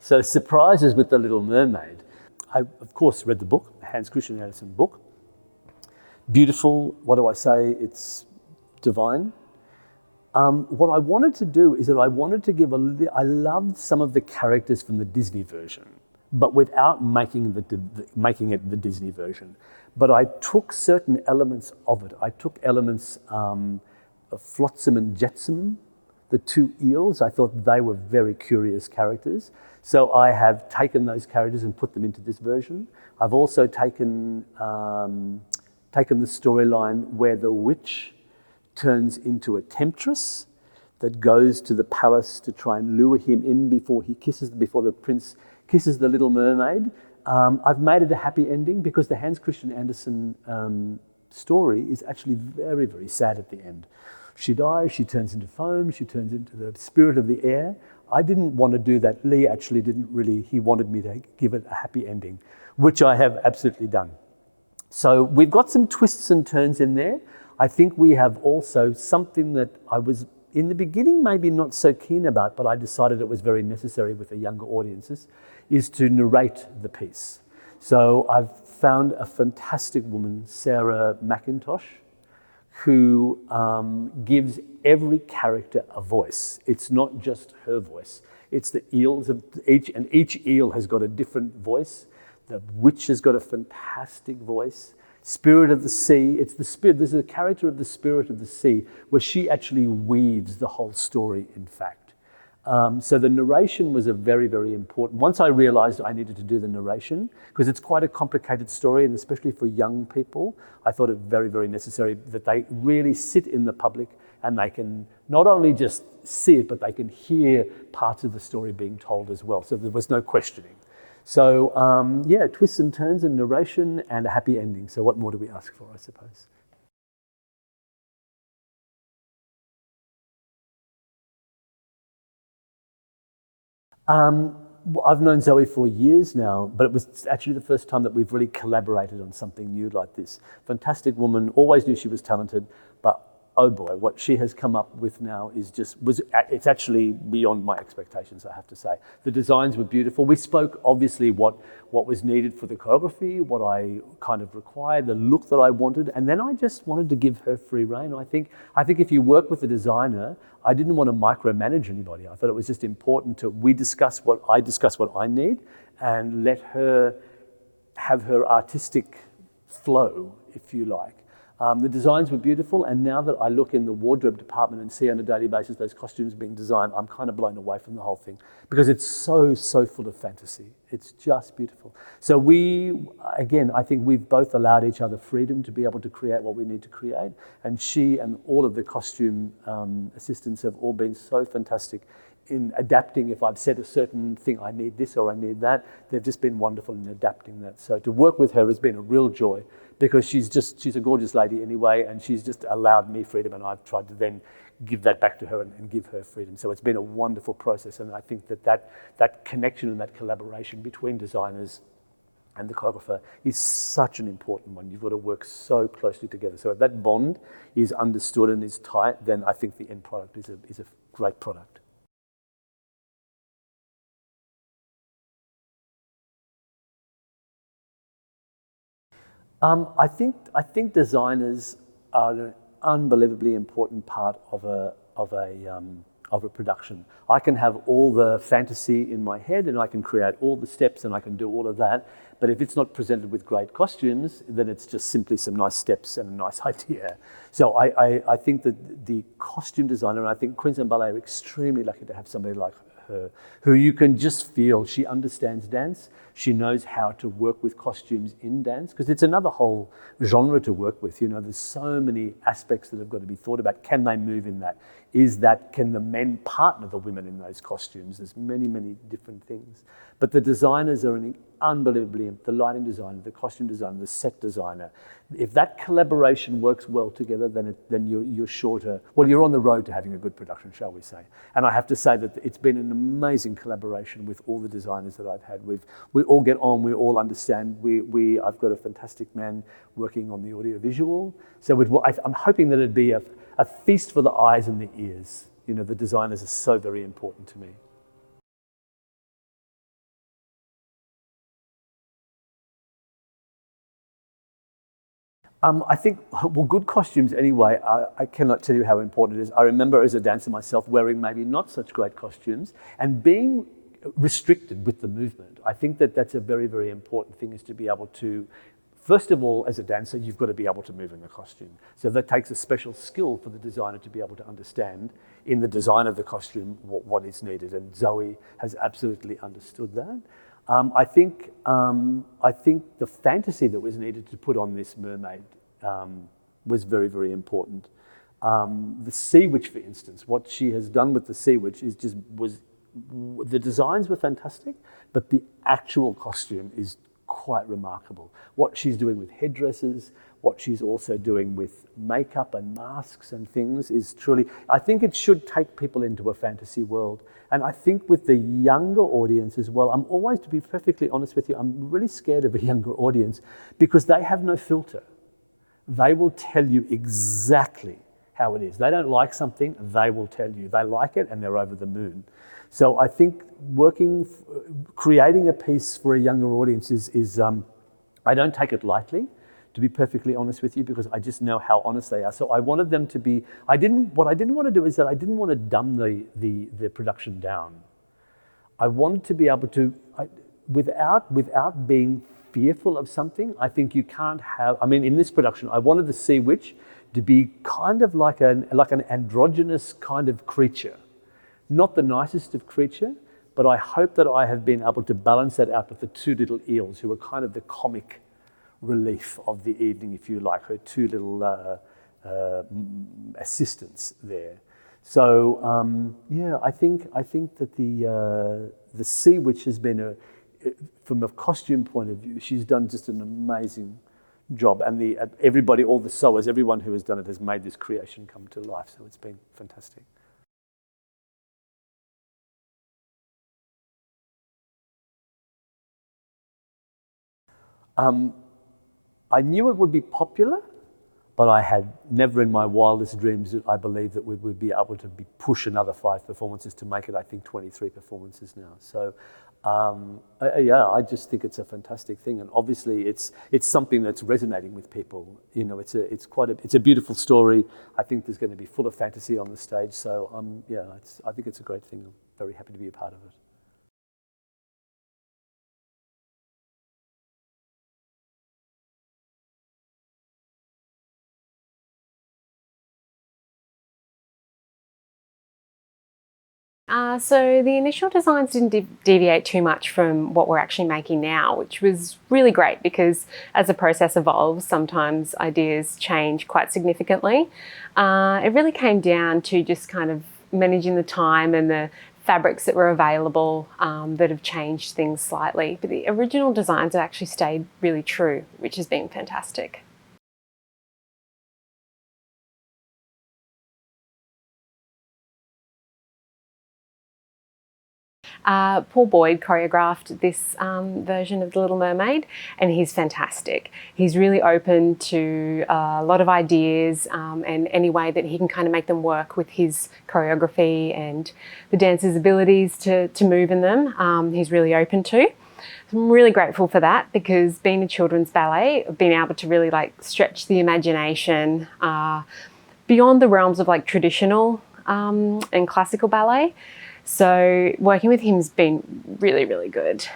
So surprises with The Little Mermaid. I, of course, read the book, Hans Christian Andersen book. Beautiful, what do I say? It's divine. What I wanted to do is that I wanted to give I loved some of the characters from the Disney version, but without making it the Disney version. But I took certain elements of it. I took elements of Flotsam and Jetsam, the two eels. I thought they were very curious characters. So I have taken those characters and put them into this version. I've also taken the storyline where the witch turns into a temptress that goes to the palace to try and lure him in before the prince kisses the Little Mermaid. I've made it a happy ending because the Hans Christian Andersen story is actually very, very sad at the end. She dies, she turns into foam, she turns into the spirit of the air. I didn't want to do that. Lee actually he wanted me to give it a happy ending, which I have absolutely done. So we've got some twists and turns in there. I think we have also something that I was in the beginning maybe not so keen about, but I decided it was very necessary with the younger audiences, is to narrate the piece. So I've found a fantastic woman, Sarah McIntosh, who gives every character a voice. It's not just her voice. It's the eels of each, and each eel has got a different voice. The witch has got a fantastic voice. Spirit of the Sea, it's the spirit, there's a character of the Spirit of the Sea where she actually weaves the whole story, in fact. So the narration was a very, very important. Once I realized I needed to do the narration, because it's quite a complicated story, and especially for young people, I thought it very, very necessary that they really sit in the public and they can not only just see it, but they can hear parts of the story being told as well. So there was no questioning. So yeah, twists and turns and narration and a happy ending. So what more do we ask for, I suppose? I've known Zoe for years now, but it was actually the first time that we've really collaborated on something new like this. Fantastic woman, always knew she was talented, but oh boy, what she has come up with now is it's actually beyond my expectations, I have to say. The designs were beautiful. We spoke obviously what was needed for the choreography, what I kind of required, the look that I wanted, and then I just wanted to give her free rein. I think if you work with a designer, I didn't want to micromanage anybody. I thought it was just important I discuss what I need and let her have her artistic flow, if you like. The designs were beautiful, and now that I look in the wardrobe department and see on a daily basis those costumes being designed, I'm kind of blown away from the whole thing because it's so full of fantasy. It's just beautiful. So I think we've both allowed each other freedom to be able to create what we need to create, and she and all of the costume assistants have all been so fantastic in adapting. If I've said a certain thing, I need this or I need that, they've just been wonderful in adapting that. So to work with her has been a real joy because she's a gorgeous lady anyway, and she's just allowed me freedom, and I've tried to then give that back to her and give her freedom. So it's been a wonderful process, and I think that connection and that collaboration between designers and the choreographer is such an important one. You've got to work so closely together. So if that bond is understood and is tight, then I think the end product is a great product. I think designers are an unbelievably important part of a production. I can have all the fantasy in my head and I can create all the steps and I can do all of that, but if it's not presented with great costumes, then it's just simply some nice steps and a nice idea. So I think that the costume designer, and I think Queensland Ballet are extremely lucky to have somebody like her, who you can just feel she understands dance. She knows how to work with costumes in dance, because it's another whole genre to work with. You know, there's so many aspects that have got to be thought about. Can they move in that? Can the men partner the women in those costumes? There's many, many different things. But the designers are unbelievably, the lighting designer, the costume designer, the set designer. If that collaboration works well together, then you're sure to, well, you're on the road to having a good production, shall we say. And I have to say that it's been an amazing collaboration with all the designers that I've had. We all get on, we all understand. I've got a fantastic man working on the audiovisual. So I'm hoping that it'd be a feast for the eyes and the ears. You know, the designers are so very important to me. I think, well, good costumes anyway, I cannot tell you how important it is. I remember as a dancer myself wearing maybe not such great costumes and being restricted with the movement. I think that that's a very, very important thing, is to be able to, first of all, as a dancer, you've got to be able to move in the costume. So that takes a special skill for the designer to be able to understand in the design of the costume what is needed. And Zoe has absolutely understood that. I think the fantasy that was needed to put on this mermaid was very, very important. The sea witch, for instance, what she has done with the sea witch is the designs were fantastic, but the actual costume is quite remarkable. What she's doing with headdresses, what she's also doing with makeup and masks and things is truly, I think it should take people into a fantasy world. And I think with the younger audience as well, I'm always, to be perfectly honest with you, I'm really scared of a younger audience because they have no filter. They will tell you exactly how it is. They don't like something, they will tell you. They like it and they're over the moon. So I think creating a piece for a younger audience is I don't take it lightly, to be perfectly honest with you, because I just know how honest they are. So I wanted them to be, what I didn't want to do is that I didn't want to dumb the production down. I wanted to be able to, without being fearful of something, I think you can't have, I mean, in this production, I wanted the sea witch to be kind of like an androgynous kind of creature. Not the nicest of creature, but I hope that I have been able to balance that out with the two little eels, who are kind of the comic relief of the evening, if you like, her two little assistants there. So yeah, I think that the sea witch has been from a costume point of view, she's done just an amazing job, and everybody, all the sewers, everyone who has done it has made this creation come to life. So it's been fantastic. I knew it would be popular, but I had never in my wildest dreams that I believed that we would be able to push another 5 performances to make it, I think, 23 performances now. So yeah, I just think it's a fantastic thing, and obviously it's something that's resonating with people. You know, it's a beautiful story. I think there's going to be full of fantasy on the stage. So yeah, I think it's a great thing. I'm very happy to be a part of it. So the initial designs didn't deviate too much from what we're actually making now, which was really great because as the process evolves, sometimes ideas change quite significantly. It really came down to just kind of managing the time and the fabrics that were available that have changed things slightly. But the original designs have actually stayed really true, which has been fantastic. Paul Boyd choreographed this version of The Little Mermaid, and he's fantastic. He's really open to a lot of ideas and any way that he can kind of make them work with his choreography and the dancers' abilities to move in them. He's really open to. I'm really grateful for that because being a children's ballet, being able to really like stretch the imagination beyond the realms of like traditional and classical ballet. So working with him has been really, really good.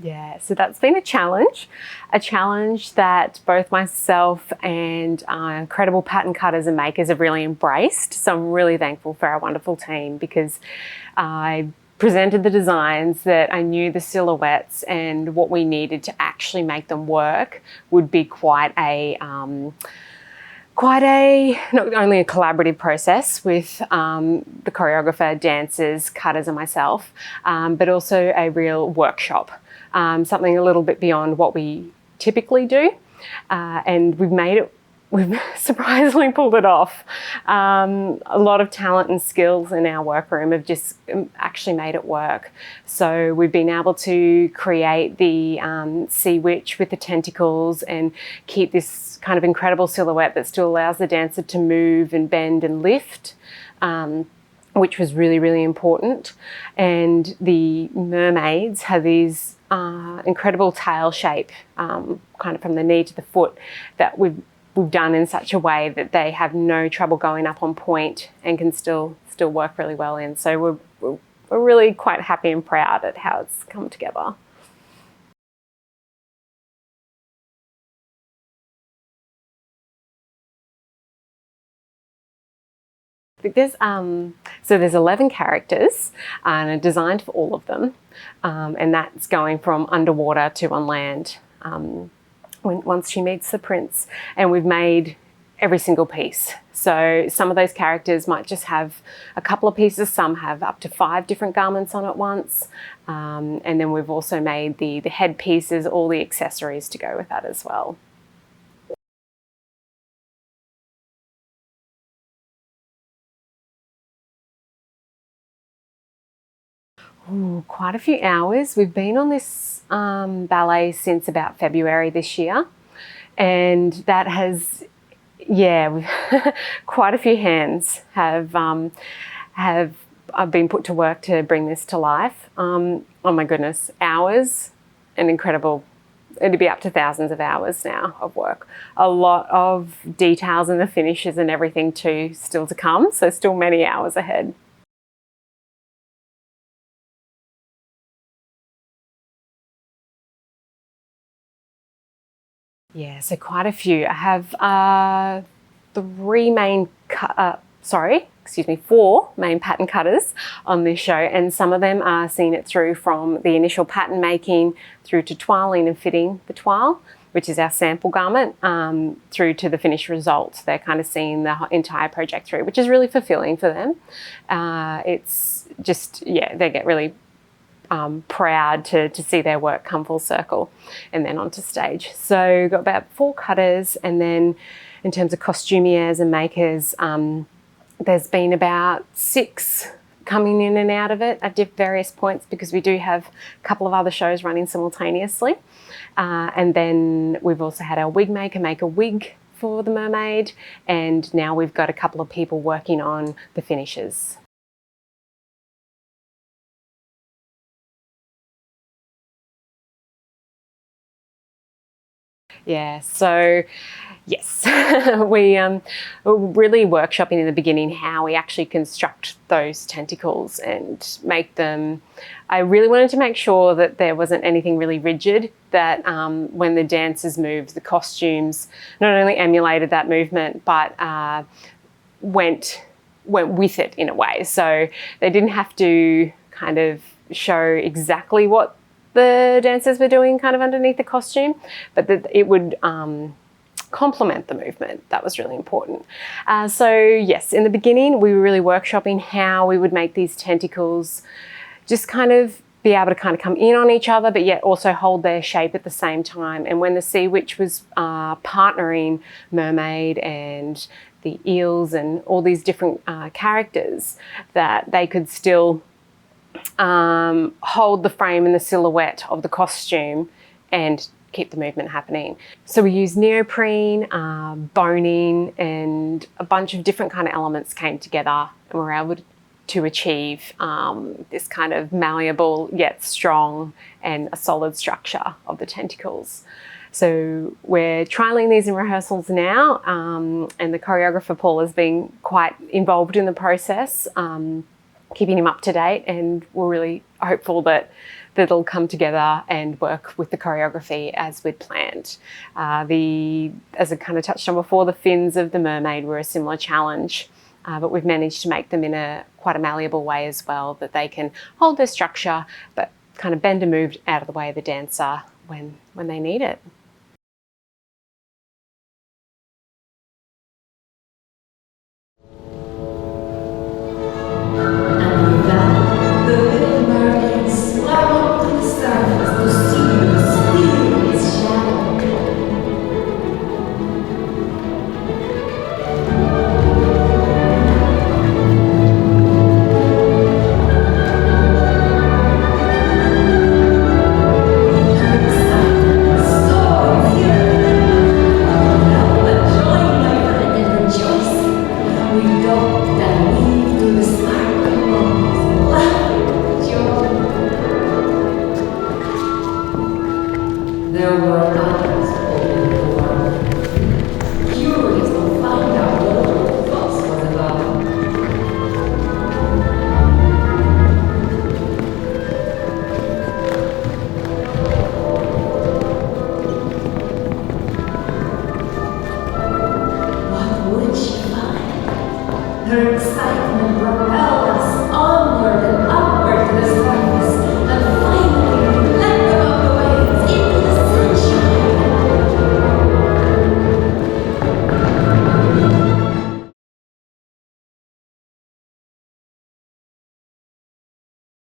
Yeah, so that's been a challenge that both myself and incredible pattern cutters and makers have really embraced. So I'm really thankful for our wonderful team because I presented the designs that I knew the silhouettes and what we needed to actually make them work would be quite a not only a collaborative process with the choreographer, dancers, cutters and myself, but also a real workshop, something a little bit beyond what we typically do. And we've surprisingly pulled it off. A lot of talent and skills in our workroom have just actually made it work. So we've been able to create the sea witch with the tentacles and keep this kind of incredible silhouette that still allows the dancer to move and bend and lift. which was really, really important. And the mermaids have these incredible tail shape, kind of from the knee to the foot, that we've done in such a way that they have no trouble going up on point and can still work really well in. So we're really quite happy and proud at how it's come together. There's 11 characters and are designed for all of them, and that's going from underwater to on land once she meets the prince. And we've made every single piece. So some of those characters might just have a couple of pieces, some have up to 5 different garments on at once, and then we've also made the head pieces, all the accessories to go with that as well. Ooh, quite a few hours. We've been on this ballet since about February this year, and that has, yeah, quite a few hands have been put to work to bring this to life. Oh my goodness, hours and incredible. It'd be up to thousands of hours now of work. A lot of details in the finishes and everything too still to come, so still many hours ahead. Yeah, so quite a few. I have 4 main pattern cutters on this show, and some of them are seeing it through from the initial pattern making through to toiling and fitting the toile, which is our sample garment, through to the finished results. They're kind of seeing the entire project through, which is really fulfilling for them. It's just, yeah, they get really proud to see their work come full circle and then onto stage. So we've got about 4 cutters, and then in terms of costumiers and makers, there's been about 6 coming in and out of it at various points, because we do have a couple of other shows running simultaneously. And then we've also had our wig maker make a wig for the mermaid, and now we've got a couple of people working on the finishes. Yeah, so yes, we're really workshopping in the beginning how we actually construct those tentacles and make them. I really wanted to make sure that there wasn't anything really rigid, that when the dancers moved, the costumes not only emulated that movement, but went with it in a way. So they didn't have to kind of show exactly what the dancers were doing kind of underneath the costume, but that it would complement the movement. That was really important. So yes, in the beginning, we were really workshopping how we would make these tentacles just kind of be able to kind of come in on each other, but yet also hold their shape at the same time. And when the Sea Witch was partnering Mermaid and the eels and all these different characters, that they could still hold the frame and the silhouette of the costume and keep the movement happening. So we used neoprene, boning, and a bunch of different kind of elements came together, and we were able to achieve this kind of malleable yet strong and a solid structure of the tentacles. So we're trialling these in rehearsals now, and the choreographer Paul has been quite involved in the process, keeping him up to date, and we're really hopeful that it'll come together and work with the choreography as we'd planned. As I kind of touched on before, the fins of the mermaid were a similar challenge, but we've managed to make them in quite a malleable way as well, that they can hold their structure but kind of bend and move out of the way of the dancer when they need it. There were